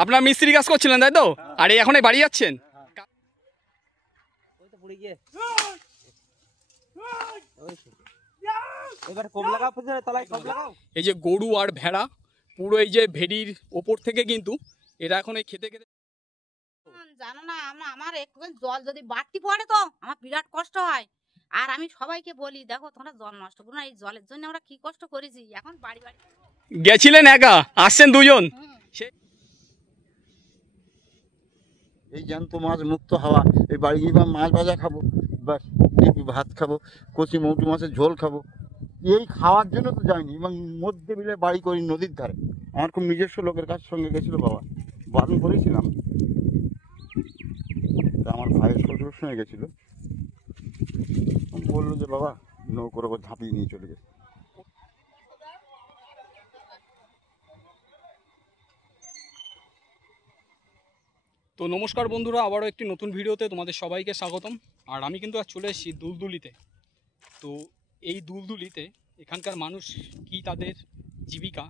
আপনার মিস্ত্রি কাজ করছিলেন তাই তো? আর এখন এই বাড়ি যাচ্ছেন? এই যে গরু আর ভেড়া পুরো এই যে ভেড়ির ওপর থেকে কিন্তু এরা এখন এই খেতে খেতে জানো না, আমার একটু জল যদি বাড়তি পড়ে তো আমার বিরাট কষ্ট হয়। আর আমি সবাইকে বলি, দেখো তোমরা জল নষ্ট করো না, এই জলের জন্য আমরা কি কষ্ট করেছি। এখন বাড়ি বাড়ি গেছিলেন একা, আসছেন দুজন। এই জ্যান্ত মাছ মুক্ত হাওয়া, এই বাড়ি গিয়ে মাছ ভাজা খাবো, বাস ভাত খাবো, কচি মৌটি মাছের ঝোল খাবো, এই খাওয়ার জন্য তো যাইনি। এবং মধ্যে মিলে বাড়ি করি নদীর ধারে। আমার খুব নিজস্ব লোকের কাছে সঙ্গে গেছিলো বাবা, বারণ করেছিলাম, আমার ভাইয়ের শ্বশুর সঙ্গে গেছিলো, বললো যে বাবা নৌকোর ওপর ঝাঁপিয়ে নিয়ে চলে গেছে। তো নমস্কার বন্ধুরা, আবারও একটি নতুন ভিডিওতে তোমাদের সবাইকে স্বাগতম। আর আমি কিন্তু আজ চলে এসেছি দুলদুলিতে। তো এই দুলদুলিতে এখানকার মানুষ কি তাদের জীবিকা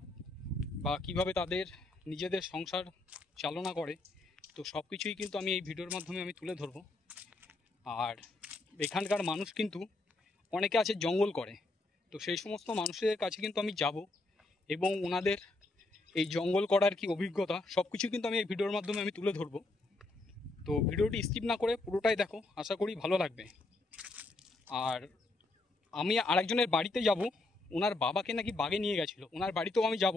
বা কিভাবে তাদের নিজেদের সংসার চালনা করে, তো সব কিছুই কিন্তু আমি এই ভিডিওর মাধ্যমে আমি তুলে ধরবো। আর এখানকার মানুষ কিন্তু অনেকে আছে জঙ্গল করে, তো সেই সমস্ত মানুষের কাছে কিন্তু আমি যাব এবং ওনাদের এই জঙ্গল করার কি অভিজ্ঞতা সব কিছু কিন্তু আমি এই ভিডিওর মাধ্যমে আমি তুলে ধরবো। তো ভিডিওটি স্কিপ না করে পুরোটাই দেখো, আশা করি ভালো লাগবে। আর আমি আরেকজনের বাড়িতে যাব, ওনার বাবাকে নাকি বাগে নিয়ে গেছিলো, ওনার বাড়িতেও আমি যাব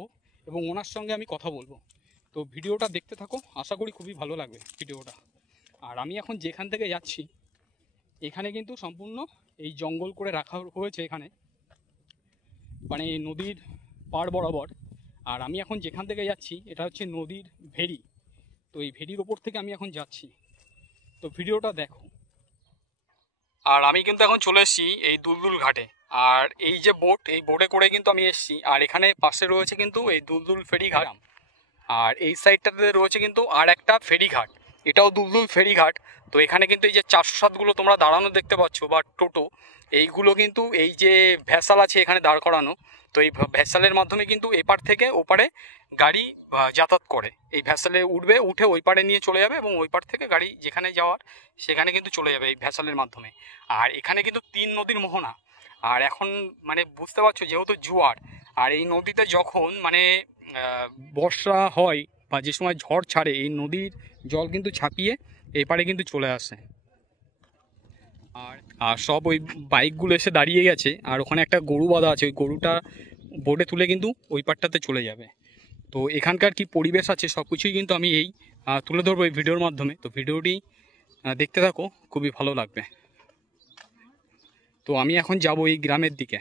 এবং ওনার সঙ্গে আমি কথা বলবো। তো ভিডিওটা দেখতে থাকো, আশা করি খুবই ভালো লাগবে ভিডিওটা। আর আমি এখন যেখান থেকে যাচ্ছি এখানে কিন্তু সম্পূর্ণ এই জঙ্গল করে রাখা হয়েছে এখানে, মানে নদীর পাড় বরাবর। আর আমি এখন যেখান থেকে যাচ্ছি এটা হচ্ছে নদীর ভেড়ি, তো এই ভেড়ির ওপর থেকে আমি এখন যাচ্ছি, তো ভিডিওটা দেখো। আর আমি কিন্তু এখন চলে এসেছি এই দুলদুল ঘাটে। আর এই যে বোট, এই বোটে করে কিন্তু আমি এসেছি। আর এখানে পাশে রয়েছে কিন্তু এই দুলদুল ফেরিঘাট, আর এই সাইডটাতে রয়েছে কিন্তু আর একটা ফেরিঘাট, এটাও দুলদুল ফেরিঘাট। তো এখানে কিন্তু এই যে 407গুলো তোমরা দাঁড়ানো দেখতে পাচ্ছ বা টোটো, এইগুলো কিন্তু এই যে ভ্যাসাল আছে এখানে দাঁড় করানো, তো এই ভ্যাসালের মাধ্যমে কিন্তু এপার থেকে ওপারে গাড়ি যাতায়াত করে। এই ভ্যাসালে উঠবে, উঠে ওই পারে নিয়ে চলে যাবে এবং ওই পার থেকে গাড়ি যেখানে যাওয়ার সেখানে কিন্তু চলে যাবে এই ভ্যাসালের মাধ্যমে। আর এখানে কিন্তু 3 নদীর মোহনা। আর এখন মানে বুঝতে পারছো যেহেতু জোয়ার, আর এই নদীতে যখন মানে বর্ষা হয় বা যে সময় ঝড় ছাড়ে এই নদীর জল কিন্তু ছাপিয়ে এপারে কিন্তু চলে আসে। আর সব ওই বাইকগুলো এসে দাঁড়িয়ে গেছে, আর ওখানে একটা গরু বাঁধা আছে, ওই গরুটা বোটে তুলে কিন্তু ওই পারটাতে চলে যাবে। তো এখানকার কি পরিবেশ আছে সব কিছুই কিন্তু আমি এই তুলে ধরবো এই ভিডিওর মাধ্যমে। তো ভিডিওটি দেখতে থাকো, খুবই ভালো লাগবে। তো আমি এখন যাব এই গ্রামের দিকে।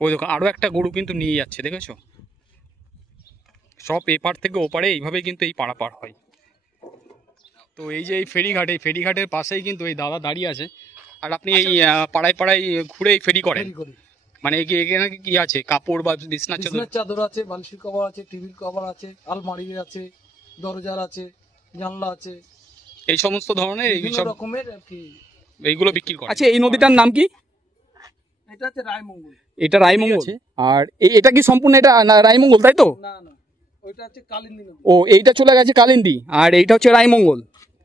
ওই দেখো আরও একটা গরু কিন্তু নিয়ে যাচ্ছে, দেখেছো? সব এপার থেকে ওপারে এইভাবে কিন্তু এই পারাপার হয়। তো এই যে এই ফেরিঘাট, এই ফেরিঘাটের পাশেই কিন্তু এই দাদা দাঁড়িয়ে আছে। আর আপনি এই পাড়ায় পাড়ায় ঘুরে এই ফেরি করেন? মানে এখানে কি আছে? কাপড় বা বিছনার চাদর আছে, বালিশের কভার আছে, টিভির কভার আছে, আলমারি আছে, দরজার আছে, জানলা আছে, এই সমস্ত ধরনের এই সব রকমের আর কি এইগুলো বিক্রি করে। আচ্ছা, এই নদীটার নাম কি? এটা হচ্ছে রায়মঙ্গল। এটা রায়মঙ্গল। আর এটা কি সম্পূর্ণ এটা রায়মঙ্গল তাই তো? না না, ওইটা হচ্ছে কালিন্দী নদী। ও, এইটা চলে গেছে কালিন্দী, আর এইটা হচ্ছে রায়মঙ্গল।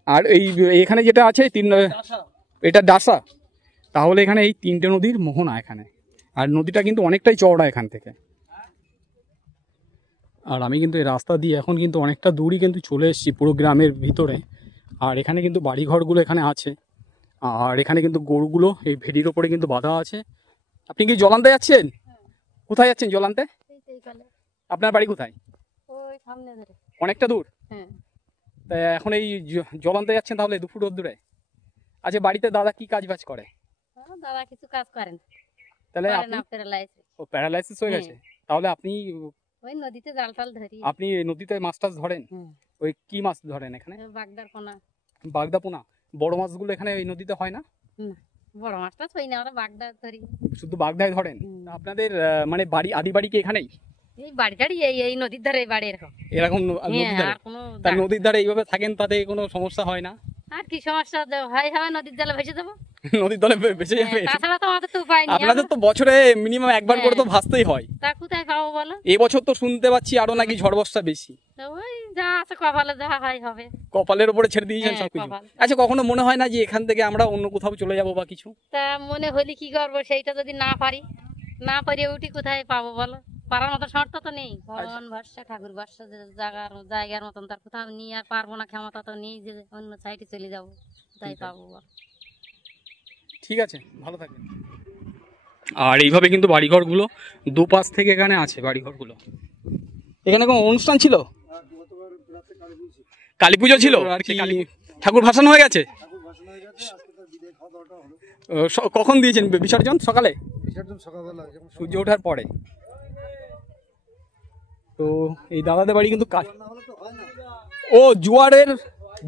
আর এই এখানে যেটা আছে এটা ডাসা। তাহলে এখানে এই 3টে নদীর মোহনা এখানে। আর নদীটা কিন্তু অনেকটাই চওড়া এখান থেকে। আর আমি কিন্তু এই রাস্তা দিয়ে এখন কিন্তু অনেকটা দূরই কিন্তু চলে এসেছি পুরো গ্রামের ভিতরে। আর এখানে কিন্তু বাড়িঘরগুলো এখানে আছে। আর এখানে কিন্তু গরুগুলো এই ভেড়ির ওপরে কিন্তু বাঁধা আছে। আপনি কি জলান্তে যাচ্ছেন? কোথায় যাচ্ছেন জলান্তে? আপনার বাড়ি কোথায়? অনেকটা দূর। তা এখন এই জলান্তে যাচ্ছেন তাহলে 2 ফুট দূরে? আচ্ছা, বাড়িতে দাদা কি কাজ বাজ করে? দাদা কিছু কাজ করেন, তাহলে ও প্যারালাইসিস হয়ে গেছে। তাহলে আপনি ওই নদীতে জাল টাল ধরি। আপনি নদীতে মাছ টাছ ধরেন? ওই কি মাছ ধরেন এখানে? বাগদা পোনা। বড় মাছগুলো এখানে এই নদীতে হয় না? বড় মাছটা হই না, আমরা বাগদা ধরি। শুধু বাগদায় ধরেন? আপনাদের মানে বাড়ি আদি বাড়ি কি এখানেই? এই বাড়ি এই নদীর ধারে বাড়ি এরকম নদীর ধারে? তার নদীর ধারে এইভাবে থাকেন, তাতে কোনো সমস্যা হয় না? আর কি সমস্যা হয়, নদীর জলে ভেসে যাবো। নদীর তলে বেঁচে যাবে। তাছাড়া তো আমাদের তো উপায় নেই। আপনাদের তো বছরে মিনিমাম একবার করে তো ভাসতেই হয়। তা কোথায় পাবো বলো? এবছর তো শুনতে পাচ্ছি আরো নাকি ঝড় বর্ষা বেশি। তো ওই যা আছে কপালে যা হয় হবে। কপালের উপরে ছেড়ে দিয়েছেন হ্যাঁ, সবকিছু। কপাল। আচ্ছা, কখনো মনে হয় না যে এখান থেকে আমরা অন্য কোথাও চলে যাবো বা কিছু? তা মনে হলে কি করবো, সেইটা যদি না পারি, না পারি উঠি কোথায় পাবো বলো? পারার মতো শর্ত তো নেই। ভগবান ভরসা, ঠাকুর ভরসা, যে জায়গার মতন তার কোথাও নিয়ে আর পারবো না, ক্ষমতা তো নেই যে অন্য সাইডে চলে যাবো, কোথায় পাবো বল? ঠিক আছে, ভালো থাকবেন। আর এইভাবে কিন্তু বাড়িঘরগুলো দুপাশ থেকে এখানে আছে বাড়িঘরগুলো। এখানে কোনো অনুষ্ঠান ছিল? কালী পুজো ছিল আর কি? ঠাকুর ভাসানো হয়ে গেছে? কখন দিয়েছেন বিসর্জন? সকালে? সূর্য ওঠার পরে। তো এই দাদাদের বাড়ি কিন্তু ও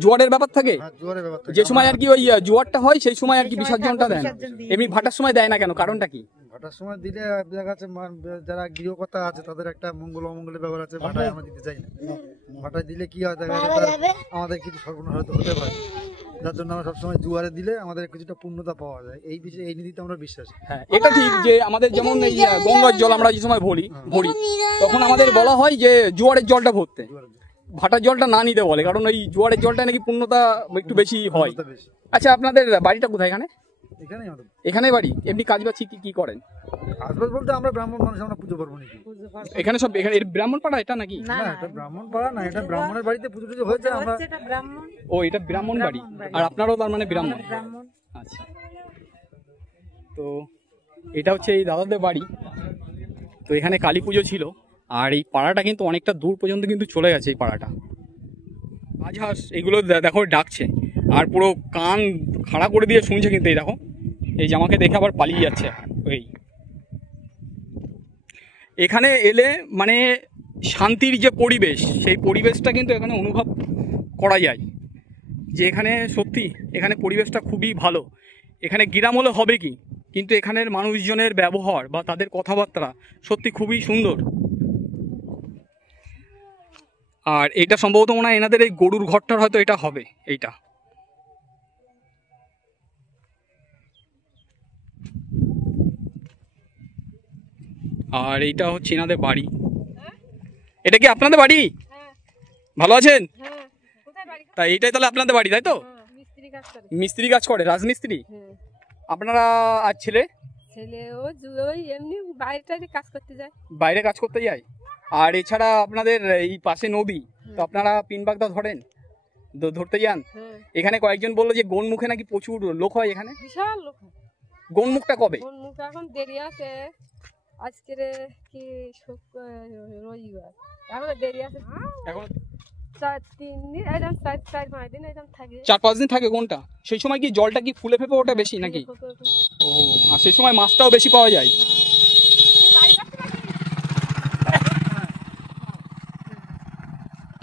জোয়ারের ব্যাপার থাকে, যে সময় আর কি ওই জোয়ারটা হয় সেই সময় আর কি বিসর্জনটা দেন। এমনি ভাটার সময় দেয় না কেন, কারণটা কি? ভাটার সময় দিলে দেখা যাচ্ছে যারা গৃহকর্তা আছে তাদের একটা মঙ্গল অমঙ্গলের ব্যাপার আছে, ভাটায় আমরা দিতে চাই না। ভাটায় দিলে কি হয়, দেখা যাচ্ছে আমাদের কিছু সর্বনাশ হয়তো হতে পারে, যার জন্য আমরা সবসময় জোয়ারে দিলে আমাদের কিছুটা পূর্ণতা পাওয়া যায়। এই বিষয়ে এই নীতিতে আমরা বিশ্বাসী। হ্যাঁ, এটা ঠিক যে আমাদের যেমন এই গঙ্গার জল আমরা যে সময় ভরি তখন আমাদের বলা হয় যে জোয়ারের জলটা ভরতে, ভাটার জলটা না নিতে বলে, কারণ ওই জোয়ারের জলটা নাকি পূর্ণতা একটু বেশি হয়। আচ্ছা, আপনাদের বাড়িটা কোথায়? এখানে এখানে বাড়ি? এমনি কাজ বাজ কি করেন? কাজবাজ বলতে আমরা ব্রাহ্মণ মানুষ, আমরা পুজো পার্বণ এখানে সব। এখানে ব্রাহ্মণ পাড়া এটা নাকি? না, এটা ব্রাহ্মণ পাড়া না, এটা ব্রাহ্মণের বাড়িতে পুজো টুজো হয়েছে। আমরা ও, এটা ব্রাহ্মণ বাড়ি। আর আপনারাও তার মানে ব্রাহ্মণ? আচ্ছা, তো এটা হচ্ছে এই দাদাদের বাড়ি। তো এখানে কালী পুজো ছিল, আর এই পাড়াটা কিন্তু অনেকটা দূর পর্যন্ত কিন্তু চলে গেছে এই পাড়াটা। রাজহাঁস এগুলো দেখো ডাকছে, আর পুরো কান খাড়া করে দিয়ে শুনছে কিন্তু। এই দেখো, এই জামাকে দেখে আবার পালিয়ে যাচ্ছে। ওই এখানে এলে মানে শান্তির যে পরিবেশ, সেই পরিবেশটা কিন্তু এখানে অনুভব করা যায়, যে এখানে সত্যি এখানে পরিবেশটা খুবই ভালো। এখানে গ্রাম হলে হবে কি, কিন্তু এখানের মানুষজনের ব্যবহার বা তাদের কথাবার্তা সত্যি খুবই সুন্দর। আর এটা সম্ভবত মনে হয় এনাদের এই গরুর ঘরটার হয়তো এটা হবে এইটা। আর এইটা হচ্ছে এনাদের বাড়ি। এটা কি আপনাদের বাড়ি? ভালো আছেন? তা এইটাই তাহলে আপনাদের বাড়ি, তাই তো? মিস্ত্রি কাজ করে, রাজমিস্ত্রি। আপনারা আর ছেলে? এমনি বাইরে কাজ করতে যায়। বাইরে কাজ করতে যায়। আর এছাড়া আপনাদের এই পাশে নদী, তো আপনারা পিন বাগদা ধরেন, ধরতে যান? এখানে কয়েকজন বললো যে গনমুখে নাকি প্রচুর লোক হয় এখানে। বিশাল লোক। গনমুখটা কবে? গনমুখ এখন দেরি আছে, আজকে কি রবিবার, এখন দেরি আছে। এখন 4-5 দিন থাকে। 4-5 দিন থাকে কোনটা? সেই সময় কি জলটা কি ফুলে ফেপে ওটা বেশি নাকি? ও, আর সেই সময় মাছটাও বেশি পাওয়া যায়।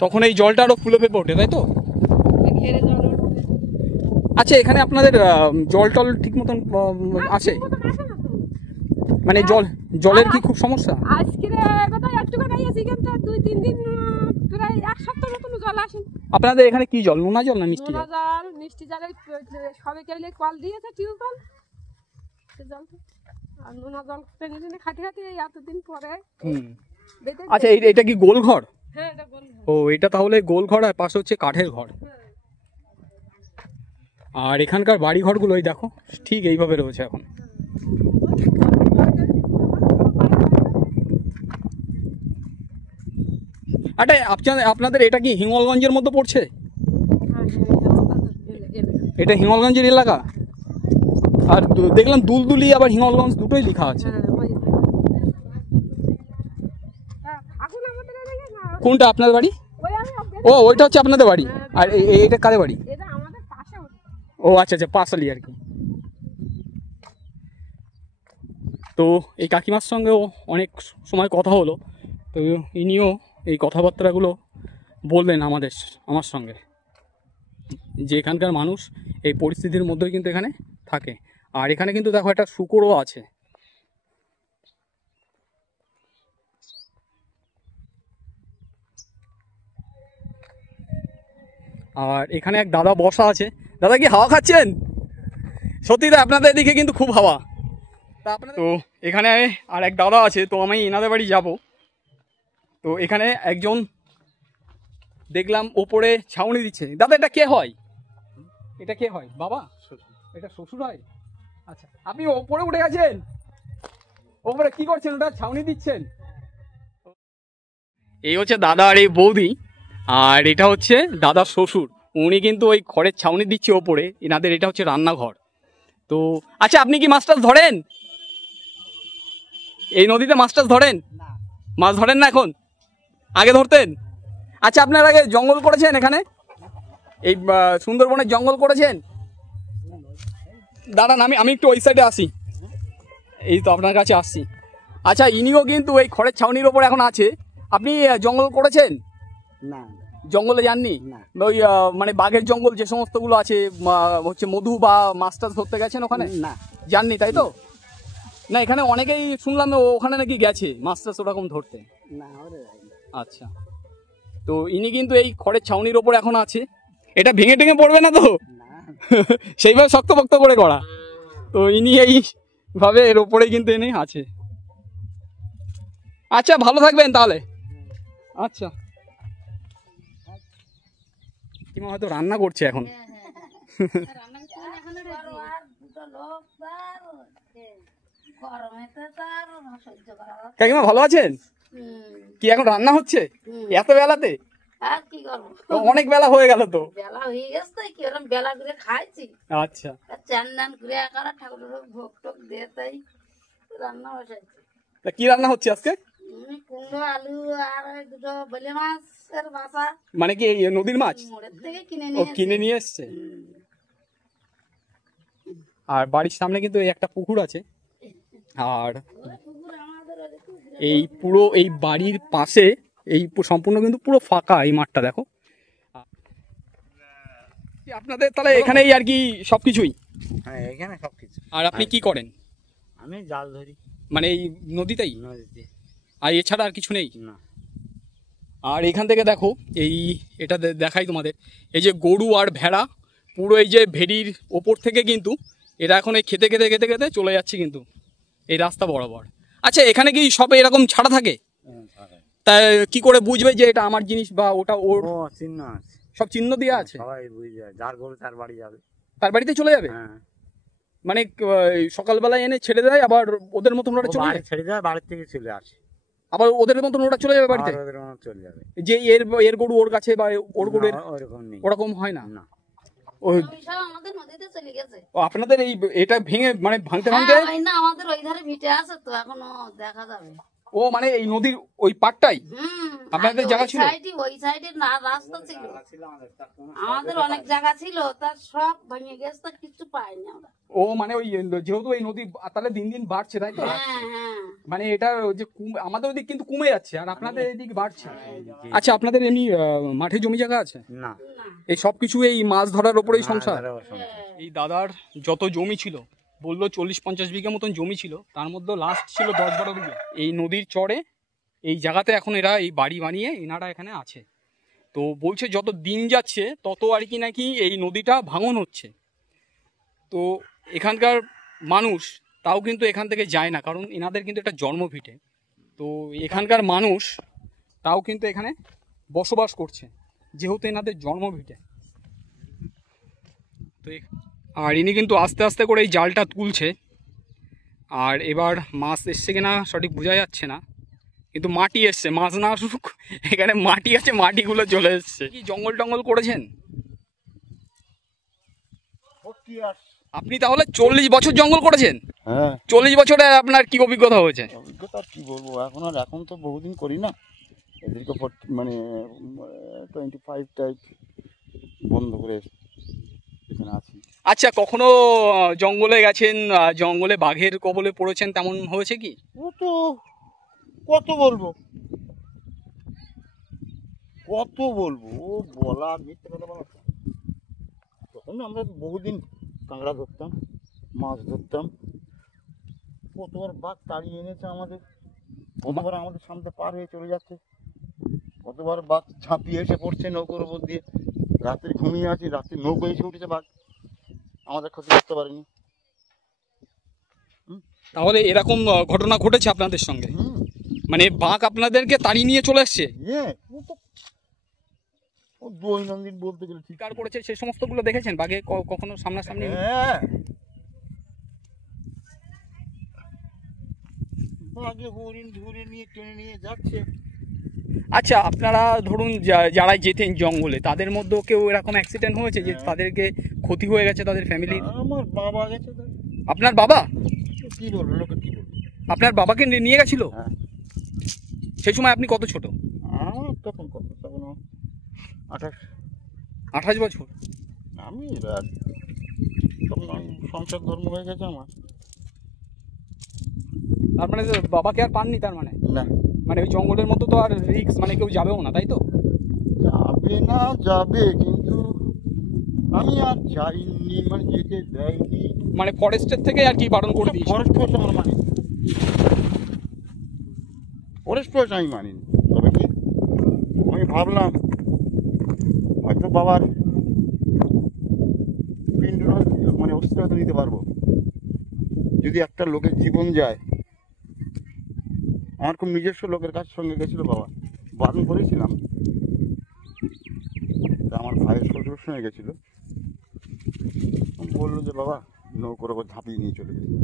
তখন এই জলটা আরো ফুলে ফেপে ওঠে, তাই তো? আচ্ছা, এখানে আপনাদের জল টল ঠিক মতন আছে? মানে জলের কি খুব সমস্যা? আজকে প্রায় 1 সপ্তাহ মতন জল আসেন। আপনাদের এখানে কি জল, নোনা জল না মিষ্টি জল? মিষ্টি জল সবে কেলে কল দিয়েছে, টিউবওয়েল জল, আর নোনা জল টেনে খাটি এতদিন পরে। আচ্ছা, এটা কি গোল ঘর? হ্যাঁ, এটা গোল ঘর। ও, এটা তাহলে গোল ঘর, আর পাশে হচ্ছে কাঠের ঘর। আর এখানকার বাড়ি ঘরগুলো এই দেখো ঠিক এইভাবে রয়েছে এখন। আচ্ছা, আপনাদের এটা কি হিঙ্গলগঞ্জের মধ্যে পড়ছে? এটা হিঙ্গলগঞ্জের এলাকা। আর দেখলাম দুলদুলি আবার হিঙ্গলগঞ্জ দুটোই লেখা আছে। কোনটা আপনাদের বাড়ি? ও, ওইটা হচ্ছে আপনাদের বাড়ি। আর এইটা কাদের বাড়ি? ও আচ্ছা আচ্ছা, পাশালি আর কি। তো এই কাকিমার সঙ্গেও অনেক সময় কথা হলো, তো ইনিও এই কথাবার্তাগুলো বললেন আমার সঙ্গে, যে এখানকার মানুষ এই পরিস্থিতির মধ্যেই কিন্তু এখানে থাকে। আর এখানে কিন্তু দেখো একটা শুকরও আছে। আর এখানে এক দাদা বসা আছে। দাদা কি হাওয়া খাচ্ছেন? সত্যি তো আপনাদের দিকে কিন্তু খুব হাওয়া। তা আপনাদের তো এখানে আর এক দাদা আছে, তো আমি এনাদের বাড়ি যাব। তো এখানে একজন দেখলাম ওপরে ছাউনি দিচ্ছে। দাদা এটা কে হয়? এটা কে হয় বাবা? এটা শ্বশুর হয়? আচ্ছা, আপনি ওপরে উঠে গেছেন, ওপরে কি করছেন? ওটা ছাউনি দিচ্ছেন? এই হচ্ছে দাদা আর এই বৌদি, আর এটা হচ্ছে দাদার শ্বশুর। উনি কিন্তু ওই খড়ের ছাউনি দিচ্ছে ওপরে, এনাদের এটা হচ্ছে রান্নাঘর। তো আচ্ছা, আপনি কি মাছ টাছ ধরেন? এই নদীতে মাছ টাছ ধরেন? মাছ ধরেন না এখন, আগে ধরতেন? আচ্ছা, আপনার আগে জঙ্গল করেছেন এখানে? এই সুন্দরবনের জঙ্গল করেছেন? দাঁড়ান, আমি একটু ওই সাইডে আসি, এই তো আপনার কাছে আসছি। আচ্ছা, ইনিও কিন্তু এই খড়ের ছাউনির ওপর এখন আছে। আপনি জঙ্গল করেছেন? না, জঙ্গলে যাননি? ওই মানে বাঘের জঙ্গল যে সমস্তগুলো আছে, হচ্ছে মধু বা মাছ টাছ ধরতে গেছেন ওখানে? না, যাননি, তাই তো? না, এখানে অনেকেই শুনলাম ওখানে নাকি গেছে মাছ টাছ ওরকম ধরতে। না। আচ্ছা, তো ইনি কিন্তু এই খড়ের ছাউনির ওপর এখন আছে। এটা ভেঙে টেঙে পড়বে না তো? সেইভাবে শক্ত পক্ত করে করা। তো ইনি এইভাবে এর ওপরে কিন্তু এনে আছে। আচ্ছা, ভালো থাকবেন তাহলে। আচ্ছা, কিমা হয়তো রান্না করছে এখন। কাকিমা ভালো আছেন? কি এখন রান্না হচ্ছে এত বেলাতে? আর কি করবো, তো অনেক বেলা হয়ে গেল তো। বেলা হয়ে গেছে তো, কি ওরকম বেলা করে খাইছি। আচ্ছা, চান দান করে একারা ঠাকুর ভোগ টোক দিয়ে তাই রান্না বসাইছি। তা কি রান্না হচ্ছে আজকে? কুমড়ো আলু আর ওই দুটো বেলে মাছের বাসা। মানে কি এই নদীর মাছ? মোড়ের থেকে কিনে ও নিয়ে কিনে নিয়ে এসছে। আর বাড়ির সামনে কিন্তু এই একটা পুকুর আছে। আর এই পুরো এই বাড়ির পাশে এই সম্পূর্ণ কিন্তু পুরো ফাঁকা এই মাঠটা, দেখো। আপনাদের তাহলে এখানেই আর কি সবকিছুই? হ্যাঁ, এখানে সবকিছু। আর আপনি কি করেন? আমি জাল ধরি মানে এই নদীতেই? নদীতে। আর এছাড়া আর কিছু নেই? না। আর এখান থেকে দেখো, এই এটা দেখাই তোমাদের, এই যে গরু আর ভেড়া পুরো এই যে ভেড়ির ওপর থেকে কিন্তু এরা এখন এই খেতে খেতে খেতে খেতে চলে যাচ্ছে কিন্তু এই রাস্তা বরাবর। আচ্ছা, এখানে কি সব এরকম ছাড়া থাকে? তা কি করে বুঝবে যে এটা আমার জিনিস বা ওটা ওর? চিহ্ন আছে, সব চিহ্ন দেওয়া আছে, সবাই বুঝে যায়। যার গরু তার বাড়ি যাবে, তার বাড়িতে চলে যাবে। হ্যাঁ, মানে সকালবেলায় এনে ছেড়ে দেয়, আবার ওদের মতন ওরা চলে যায়? ছেড়ে দেয়, বাড়ির থেকে চলে আসে, আবার ওদের মতন ওরা চলে যাবে বাড়িতে? ওদের মতো চলে যাবে। যে এর গরু ওর কাছে বা ওর গরুর ওরকম নেই, ওরকম হয় না? না। আমাদের নদীতে চলে গেছে। ও, আপনাদের এই এটা ভেঙে মানে ভাঙতে ভাঙতে? হ্যাঁ, না, আমাদের ওই ধারে ভিটে আছে তো, এখনো দেখা যাবে। ও, মানে এই নদীর ওই পাটটাই আপনাদের জায়গা ছিল? ওই সাইডে না রাস্তা ছিল, আমাদের অনেক জায়গা ছিল, তার সব ভেঙে গেছে, তো কিছু পাইনি আমরা। ও, মানে ওই যেহেতু এই নদী তাহলে দিন দিন বাড়ছে, তাই তো? হ্যাঁ, হ্যাঁ। মানে এটা যে আমাদের ওদিক কিন্তু কমে যাচ্ছে আর আপনাদের এদিক বাড়ছে। আচ্ছা, আপনাদের এমনি মাঠে জমি জায়গা আছে? না, এই সবকিছু এই মাছ ধরার উপরেই সংসার? এই দাদার যত জমি ছিল, বললো 40-50 বিঘা মতন জমি ছিল, তার মধ্যে লাস্ট ছিল 10-12 বিঘা এই নদীর চরে। এই জায়গাতে এখন এরা এই বাড়ি বানিয়ে এনারা এখানে আছে। তো বলছে যত দিন যাচ্ছে তত আর কি নাকি এই নদীটা ভাঙন হচ্ছে। তো এখানকার মানুষ তাও কিন্তু এখান থেকে যায় না, কারণ এনাদের কিন্তু একটা জন্মভিটে। তো এখানকার মানুষ তাও কিন্তু এখানে বসবাস করছে, যেহেতু এনাদের জন্মভিটে। তো আর ইনি কিন্তু আস্তে আস্তে করে এই জালটা তুলছে। আর এবার মাছ এসছে কিনা সঠিক বোঝা যাচ্ছে না, কিন্তু মাটি এসছে, মাছ না আসুক, এখানে মাটি আছে, মাটিগুলো চলে এসছে। কি জঙ্গল টঙ্গল করেছেন আপনি? তাহলে 40 বছর জঙ্গল করেছেন? হ্যাঁ। 40 বছরে আপনার কি অভিজ্ঞতা হয়েছে? অভিজ্ঞতা কি বলবো, এখন তো বহুদিন করি না, এদেরকে মানে 25 টাইপ বন্ধ করে এখানে আছি। আচ্ছা, কখনো জঙ্গলে গেছেন, জঙ্গলে বাঘের কবলে পড়েছেন, তেমন হয়েছে কি? ও তো কত বলবো ও বলা মিথ্যে কথা বলা। তখন আমরা বহুদিন কাঁকড়া ধরতাম, মাছ ধরতাম, কতবার বাঘ তাড়িয়ে এনেছে আমাদের, কতবার আমাদের সামনে পার হয়ে চলে যাচ্ছে, কতবার বাঘ ঝাঁপিয়ে এসে পড়ছে নৌকোর উপর দিয়ে। রাত্রে ঘুমিয়ে আছি, রাত্রে নৌকো এসে উঠেছে বাঘ, আমাদের ক্ষতি করতে পারেনি। তাহলে এরকম ঘটনা ঘটেছে আপনাদের সঙ্গে? মানে বাঘ আপনাদেরকে তাড়িয়ে নিয়ে চলে এসছে? ও দৈনন্দিন বলতে গেলে ঠিক শিকার করেছে সে সমস্তগুলো দেখেছেন বাঘে কখনো সামনাসামনি? হ্যাঁ, বাঘে হরিণ ধরে নিয়ে টেনে নিয়ে যাচ্ছে। আচ্ছা, আপনারা ধরুন যারা যেতেন জঙ্গলে তাদের মধ্যেও কেউ এরকম অ্যাক্সিডেন্ট হয়েছে যে তাদেরকে ক্ষতি হয়ে গেছে তাদের ফ্যামিলির? আমার বাবা গেছে। আপনার বাবা? কি বলবো, লোকে কি বলবো। আপনার বাবাকে নিয়ে গেছিল? হ্যাঁ। সেই সময় আপনি কত ছোট? আমার তখন 28 বছর। আমি তখন সংসার ধর্ম হয়ে গেছে আমার। তার মানে বাবাকে আর পাননি তার মানে? না, মানে ওই জঙ্গলের মতো তো আর রিস্ক, মানে কেউ যাবেও না, তাই তো? যাবে না, যাবে, কিন্তু আমি আর যাইনি, মানে যেতে দেয়নি। মানে ফরেস্টের থেকে আর কি বারণ করে দিয়েছে? ফরেস্ট ফোর্স আমার মানিনি, ফরেস্ট ফোর্স আমি মানিনি। তবে কি আমি ভাবলাম হয়তো বাবার পিণ্ডটা মানে অস্তিত্ব দিতে পারবো যদি একটা লোকের জীবন যায়। আমার খুব নিজস্ব লোকের কাছে সঙ্গে গেছিল বাবা, বারণ করেছিলাম, আমার ভাইয়ের শ্বশুর সঙ্গে গেছিল, বললো যে বাবা নৌকোর ওপর ঝাঁপিয়ে নিয়ে চলে গেছে।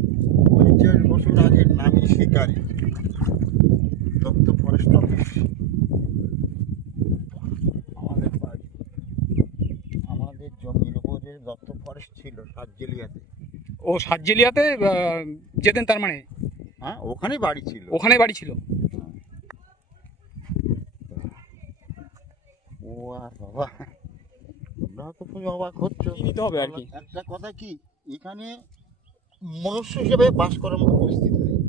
50 বছর আগে নামি শিকারি, দপ্তর ফরেস্ট অফিস আমাদের বাড়ি, আমাদের জমির উপরে দপ্তর ফরেস্ট ছিল সাতজেলিয়াতে। ও সাতজেলিয়াতে যেতেন তার মানে? হ্যাঁ, ওখানেই বাড়ি ছিল। ওখানে বাড়ি ছিল? ও আর বাবা, তোমরা তো খুবই অবাক হচ্ছ। নিতে হবে আর কি। একটা কথা কি, এখানে মনুষ্য হিসেবে বাস করার মতো পরিস্থিতি নেই।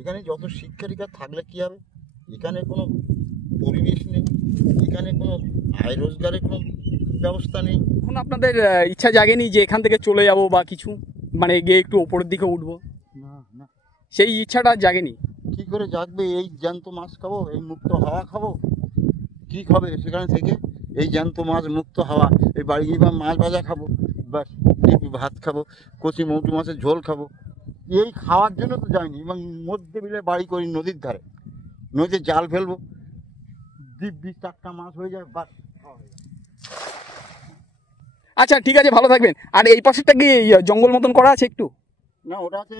এখানে যত শিক্ষারিকা থাকলে কি হবে, এখানে কোনো পরিবেশ নেই, এখানে কোনো আয় রোজগারের কোনো ব্যবস্থা নেই। এখন আপনাদের ইচ্ছা জাগেনি যে এখান থেকে চলে যাব বা কিছু, মানে গিয়ে একটু ওপরের দিকে উঠবো? না না, সেই ইচ্ছাটা জাগেনি? কি করে জাগবে? এই জ্যান্ত মাছ খাবো, এই মুক্ত হাওয়া খাবো, কি খাবে সেখানে থেকে? এই জ্যান্ত মাছ, মুক্ত হাওয়া, এই বাড়ি গিয়ে মাছ ভাজা খাবো, ব্যাস, ভাত খাবো, কচি মৌটি মাছের ঝোল খাবো, এই খাওয়ার জন্য তো যাইনি। এবং মধ্যে বিলে বাড়ি করি নদীর ধারে, নদীতে জাল ফেলবো, 20-4টা মাছ হয়ে যায়, বাস। আচ্ছা ঠিক আছে, ভালো থাকবেন। আর এই পাশেরটা কি জঙ্গল মতন করা আছে একটু? না, ওটা আছে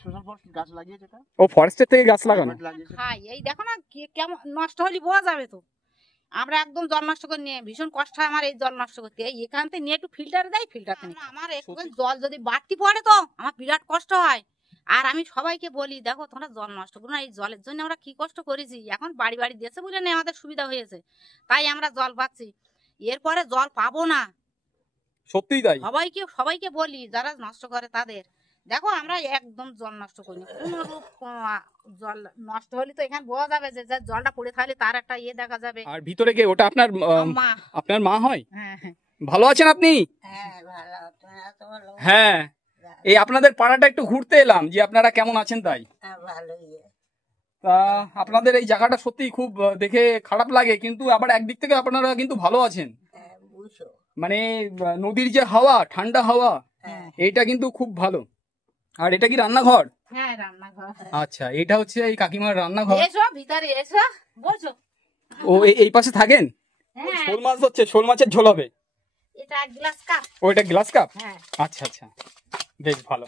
সোশ্যাল ফরেস্ট, গাছ লাগিয়েছে। ও ফরেস্টের থেকে গাছ লাগানো? হাই, এই দেখো না কেমন নষ্ট হলে বোঝা যাবে তো। আমরা একদম জল নষ্ট করে নিয়ে ভীষণ কষ্ট হয় আমার এই জল নষ্ট করতে। এখান থেকে নিয়ে একটু ফিল্টারে দেয়, ফিল্টার থেকে আমার জল যদি বাড়তি পড়ে তো আমার বিরাট কষ্ট হয়। আর আমি সবাইকে বলি, দেখো তোমরা জল নষ্ট করো না, এই জলের জন্য আমরা কি কষ্ট করেছি। এখন বাড়ি বাড়ি দিয়েছে বলে না আমাদের সুবিধা হয়েছে, তাই আমরা জল পাচ্ছি, এরপরে জল পাবো না। সত্যিই তাই? সবাইকে বলি যারা নষ্ট করে তাদের, দেখো আমরা একদম জল নষ্ট করি না কোনরূপ। জল নষ্ট হলে তো এখানে বোঝা যাবে যে জলটা পড়ে থাকলে তার একটা ইয়ে দেখা যাবে। আর ভিতরে কে ওটা আপনার মা? আপনার মা হয়? হ্যাঁ। ভালো আছেন আপনি? হ্যাঁ, এই আপনাদের পাড়াটা একটু ঘুরতে এলাম যে আপনারা কেমন আছেন তাই। তা আপনাদের এই জায়গাটা সত্যি খুব দেখে খারাপ লাগে, কিন্তু আবার একদিক থেকে আপনারা কিন্তু ভালো আছেন। মানে নদীর যে হাওয়া, ঠান্ডা হাওয়া, এইটা কিন্তু খুব ভালো। আর এটা কি রান্নাঘর? হ্যাঁ, রান্নাঘর। আচ্ছা, এটা হচ্ছে এই কাকিমার রান্নাঘর। এসো ভিতরে এসো, বসো। ও এই পাশে থাকেন? হ্যাঁ। শোল মাছ হচ্ছে, শোল মাছের ঝোল হবে। এটা গ্লাস কাপ। ওইটা গ্লাস কাপ? হ্যাঁ। আচ্ছা আচ্ছা, বেশ ভালো।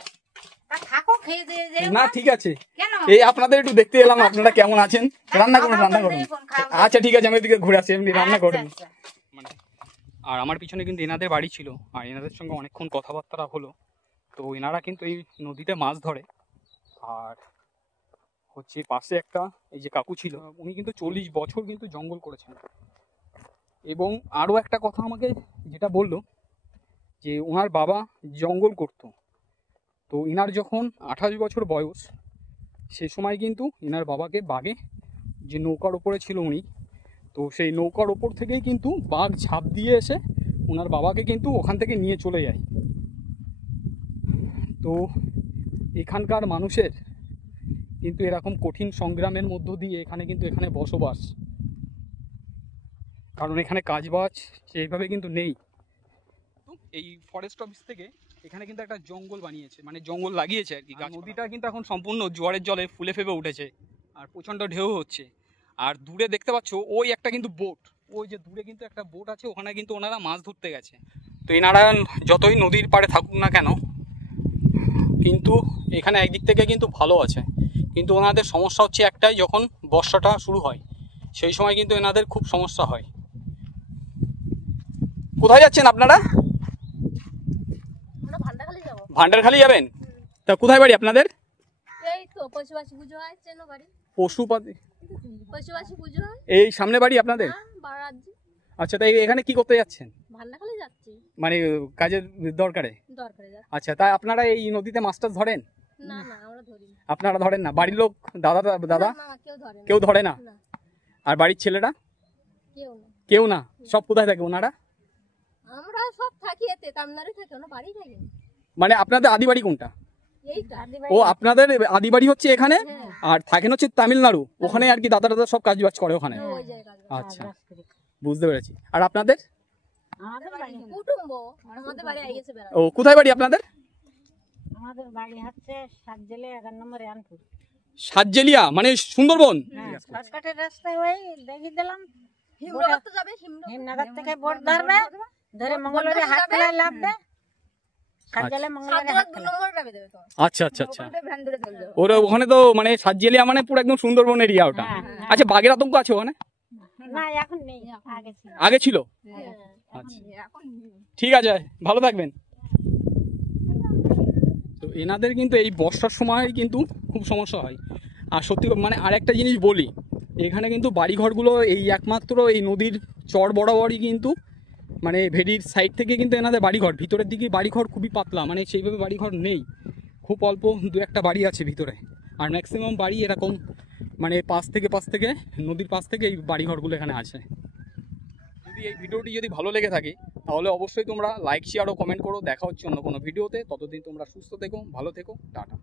থাকো, খেয়ে দিয়ে না ঠিক আছে, কেন এই আপনাদের একটু দেখতে এলাম আপনারা কেমন আছেন। রান্না করুন, রান্না করুন। আচ্ছা ঠিক আছে, আমি ওইদিকে ঘুরে আসি, এমনি রান্না করুন। মানে আর আমার পিছনে কিন্তু এনাদের বাড়ি ছিল, আর এনাদের সঙ্গে অনেকক্ষণ কথাবার্তা হলো। তো এনারা কিন্তু এই নদীতে মাছ ধরে। আর হচ্ছে পাশে একটা এই যে কাকু ছিল, উনি কিন্তু 40 বছর কিন্তু জঙ্গল করেছেন। এবং আরও একটা কথা আমাকে যেটা বললো যে ওনার বাবা জঙ্গল করতো। তো ইনার যখন 28 বছর বয়স, সে সময় কিন্তু ইনার বাবাকে বাঘে, যে নৌকার ওপরে ছিল উনি, তো সেই নৌকার ওপর থেকেই কিন্তু বাঘ ঝাঁপ দিয়ে এসে ওনার বাবাকে কিন্তু ওখান থেকে নিয়ে চলে যায়। তো এখানকার মানুষের কিন্তু এরকম কঠিন সংগ্রামের মধ্য দিয়ে এখানে বসবাস, কারণ এখানে কাজবাজ সেইভাবে কিন্তু নেই। এই ফরেস্ট অফিস থেকে এখানে কিন্তু একটা জঙ্গল বানিয়েছে, মানে জঙ্গল লাগিয়েছে আর কি। নদীটা কিন্তু এখন সম্পূর্ণ জোয়ারের জলে ফুলে ফেপে উঠেছে আর প্রচণ্ড ঢেউ হচ্ছে। আর দূরে দেখতে পাচ্ছ ওই একটা কিন্তু বোট, ওই যে দূরে কিন্তু একটা বোট আছে, ওখানে কিন্তু ওনারা মাছ ধরতে গেছে। তো এনারা যতই নদীর পাড়ে থাকুক না কেন, কিন্তু এখানে একদিক থেকে কিন্তু ভালো আছে, কিন্তু ওনাদের সমস্যা হচ্ছে একটাই, যখন বর্ষাটা শুরু হয় সেই সময় কিন্তু এনাদের খুব সমস্যা হয়। কোথায় যাচ্ছেন আপনারা? ভান্ডারখালি যাবেন? তা কোথায় বাড়ি আপনাদের? এই তো পশুপাখি পুজো হয়, চেনো বাড়ি? পশুপাতি পশুপাখি পুজো হয় এই সামনে বাড়ি আপনাদের? বারাজ্জি। আচ্ছা, তাই এখানে কি করতে যাচ্ছেন? ভান্ডারখালি যাচ্ছি, মানে কাজের দরকারে? দরকারে যাচ্ছি। আচ্ছা, তাই আপনারা এই নদীতে মাছ টাছ ধরেন? না না, আমরা ধরি না। আপনারা ধরেন না? বাড়ির লোক, দাদা দাদা না, কেউ ধরে না। কেউ ধরে না? না, আর বাড়ির ছেলেরা? কেউ না। কেউ না? সব কোথায় থাকে ওনারা? আমরা সব থাকি এতে, তামিলনাড়ু থাকি, কোনো বাড়ি থাকি না। মানে আপনাদের আদি বাড়ি কোনটা? এইটা ও, আপনাদের আদি বাড়ি হচ্ছে এখানে, আর থাকেন হচ্ছে তামিলনাড়ু, ওখানে আর কি দাদা দাদা সব কাজ বাজ করে ওখানে। ওই জায়গায়। আচ্ছা, বুঝতে পেরেছি। আর আপনাদের? আমাদের বাড়ি কুটুম্ব, আমাদের বাড়ি আইছে বেড়া। ও, কোথায় বাড়ি আপনাদের? আমাদের বাড়ি হচ্ছে সাতজেলে 11 নম্বর রানপুর। সাতজেলিয়া মানে সুন্দরবন? শর্টকাটের রাস্তায় ওই দেখি দিলাম হিমনগর তো যাবে, হিমনগর থেকে বোট ধরবে, ধরে মঙ্গলবারে হাট খেলায় লাভবে, সাতজেলে মঙ্গলবারে হাট খেলা। নম্বর যাবে দেবে তো। আচ্ছা আচ্ছা আচ্ছা, ওখানে ভ্যান ধরে চলে যাবে। ওরা ওখানে তো মানে সাতজেলিয়া মানে পুরো একদম সুন্দরবন এরিয়া ওটা। আচ্ছা, বাঘের আতঙ্ক আছে ওখানে? না এখন নেই, আগে ছিল। আগে ছিল? আচ্ছা, ঠিক আছে, ভালো থাকবেন। তো এনাদের কিন্তু এই বর্ষার সময় কিন্তু খুব সমস্যা হয়। আর সত্যি মানে আরেকটা জিনিস বলি, এখানে কিন্তু বাড়িঘরগুলো এই একমাত্র এই নদীর চর বরাবরই কিন্তু, মানে ভেড়ির সাইড থেকে কিন্তু এনাদের বাড়িঘর, ভিতরের দিকে বাড়িঘর খুবই পাতলা, মানে সেইভাবে বাড়িঘর নেই, খুব অল্প দু একটা বাড়ি আছে ভিতরে। আর ম্যাক্সিমাম বাড়ি এরকম মানে পাশ থেকে নদীর পাশ থেকে এই বাড়িঘরগুলো এখানে আছে। যদি এই ভিডিওটি যদি ভালো লেগে থাকে তাহলে অবশ্যই তোমরা লাইক, শেয়ার ও কমেন্ট করো। দেখা হচ্ছে অন্য কোনো ভিডিওতে, ততদিন তোমরা সুস্থ থেকো, ভালো থেকো, টাটা।